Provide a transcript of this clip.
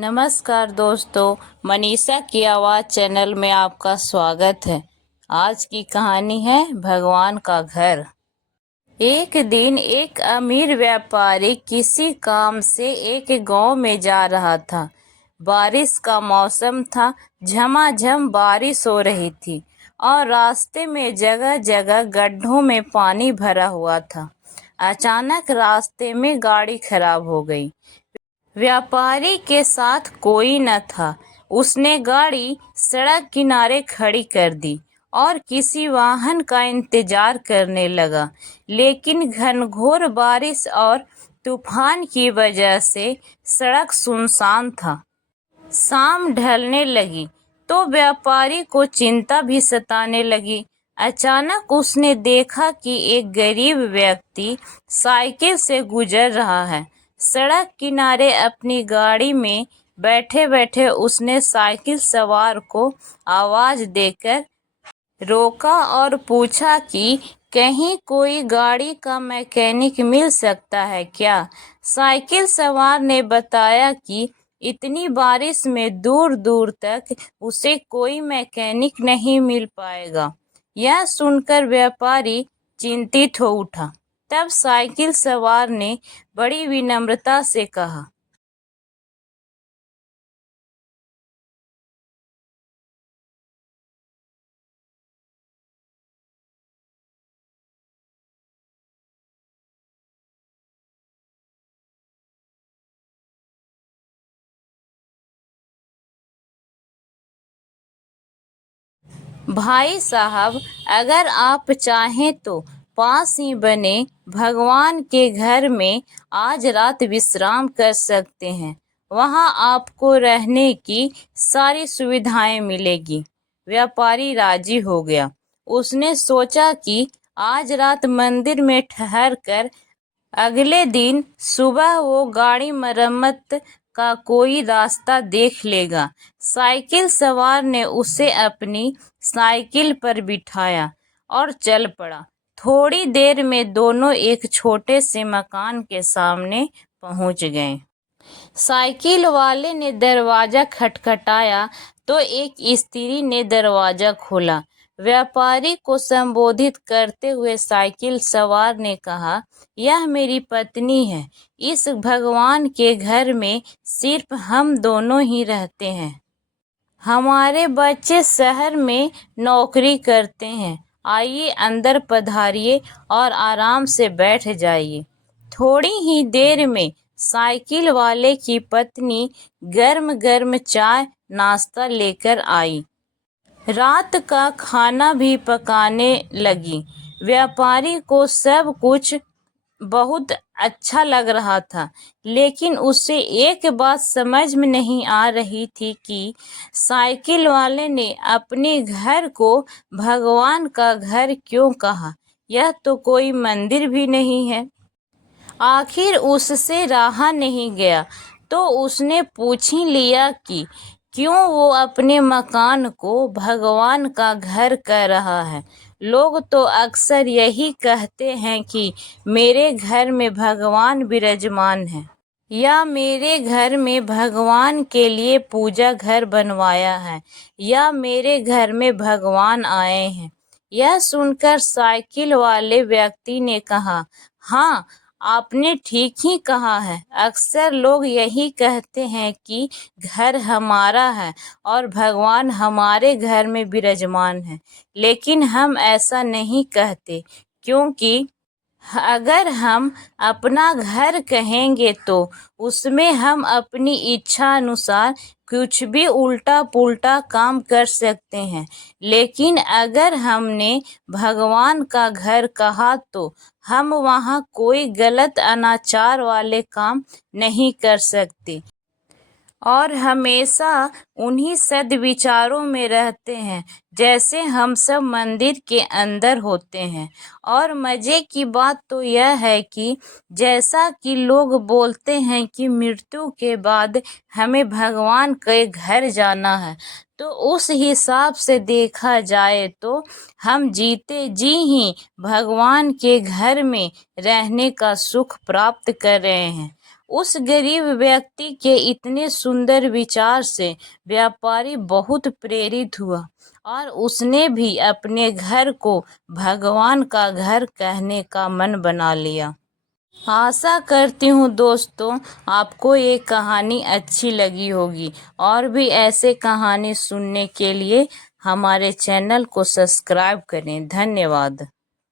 नमस्कार दोस्तों, मनीषा की आवाज़ चैनल में आपका स्वागत है। आज की कहानी है भगवान का घर। एक दिन एक अमीर व्यापारी किसी काम से एक गांव में जा रहा था। बारिश का मौसम था, झमाझम बारिश हो रही थी और रास्ते में जगह जगह गड्ढों में पानी भरा हुआ था। अचानक रास्ते में गाड़ी खराब हो गई। व्यापारी के साथ कोई न था। उसने गाड़ी सड़क किनारे खड़ी कर दी और किसी वाहन का इंतजार करने लगा, लेकिन घनघोर बारिश और तूफान की वजह से सड़क सुनसान था। शाम ढलने लगी तो व्यापारी को चिंता भी सताने लगी। अचानक उसने देखा कि एक गरीब व्यक्ति साइकिल से गुजर रहा है। सड़क किनारे अपनी गाड़ी में बैठे बैठे उसने साइकिल सवार को आवाज देकर रोका और पूछा कि कहीं कोई गाड़ी का मैकेनिक मिल सकता है क्या। साइकिल सवार ने बताया कि इतनी बारिश में दूर दूर तक उसे कोई मैकेनिक नहीं मिल पाएगा। यह सुनकर व्यापारी चिंतित हो उठा। तब साइकिल सवार ने बड़ी विनम्रता से कहा, भाई साहब, अगर आप चाहें तो पास ही बने भगवान के घर में आज रात विश्राम कर सकते हैं। वहां आपको रहने की सारी सुविधाएं मिलेगी। व्यापारी राजी हो गया। उसने सोचा कि आज रात मंदिर में ठहर कर अगले दिन सुबह वो गाड़ी मरम्मत का कोई रास्ता देख लेगा। साइकिल सवार ने उसे अपनी साइकिल पर बिठाया और चल पड़ा। थोड़ी देर में दोनों एक छोटे से मकान के सामने पहुंच गए। साइकिल वाले ने दरवाजा खटखटाया तो एक स्त्री ने दरवाजा खोला। व्यापारी को संबोधित करते हुए साइकिल सवार ने कहा, यह मेरी पत्नी है। इस भगवान के घर में सिर्फ हम दोनों ही रहते हैं। हमारे बच्चे शहर में नौकरी करते हैं। आइए अंदर पधारिए और आराम से बैठ जाइए। थोड़ी ही देर में साइकिल वाले की पत्नी गर्म गर्म चाय नाश्ता लेकर आई। रात का खाना भी पकाने लगी। व्यापारी को सब कुछ बहुत अच्छा लग रहा था, लेकिन उसे एक बात समझ में नहीं आ रही थी कि साइकिल वाले ने अपने घर को भगवान का घर क्यों कहा। यह तो कोई मंदिर भी नहीं है। आखिर उससे रहा नहीं गया तो उसने पूछ ही लिया कि क्यों वो अपने मकान को भगवान का घर कह रहा है। लोग तो अक्सर यही कहते हैं कि मेरे घर में भगवान विराजमान है, या मेरे घर में भगवान के लिए पूजा घर बनवाया है, या मेरे घर में भगवान आए हैं। यह सुनकर साइकिल वाले व्यक्ति ने कहा, हाँ, आपने ठीक ही कहा है। अक्सर लोग यही कहते हैं कि घर हमारा है और भगवान हमारे घर में विराजमान है, लेकिन हम ऐसा नहीं कहते, क्योंकि अगर हम अपना घर कहेंगे तो उसमें हम अपनी इच्छा अनुसार कुछ भी उल्टा पुल्टा काम कर सकते हैं। लेकिन अगर हमने भगवान का घर कहा तो हम वहाँ कोई गलत अनाचार वाले काम नहीं कर सकते और हमेशा उन्हीं सद्विचारों में रहते हैं जैसे हम सब मंदिर के अंदर होते हैं। और मज़े की बात तो यह है कि जैसा कि लोग बोलते हैं कि मृत्यु के बाद हमें भगवान के घर जाना है, तो उस हिसाब से देखा जाए तो हम जीते जी ही भगवान के घर में रहने का सुख प्राप्त कर रहे हैं। उस गरीब व्यक्ति के इतने सुंदर विचार से व्यापारी बहुत प्रेरित हुआ और उसने भी अपने घर को भगवान का घर कहने का मन बना लिया। आशा करती हूँ दोस्तों आपको ये कहानी अच्छी लगी होगी और भी ऐसे कहानी सुनने के लिए हमारे चैनल को सब्सक्राइब करें। धन्यवाद।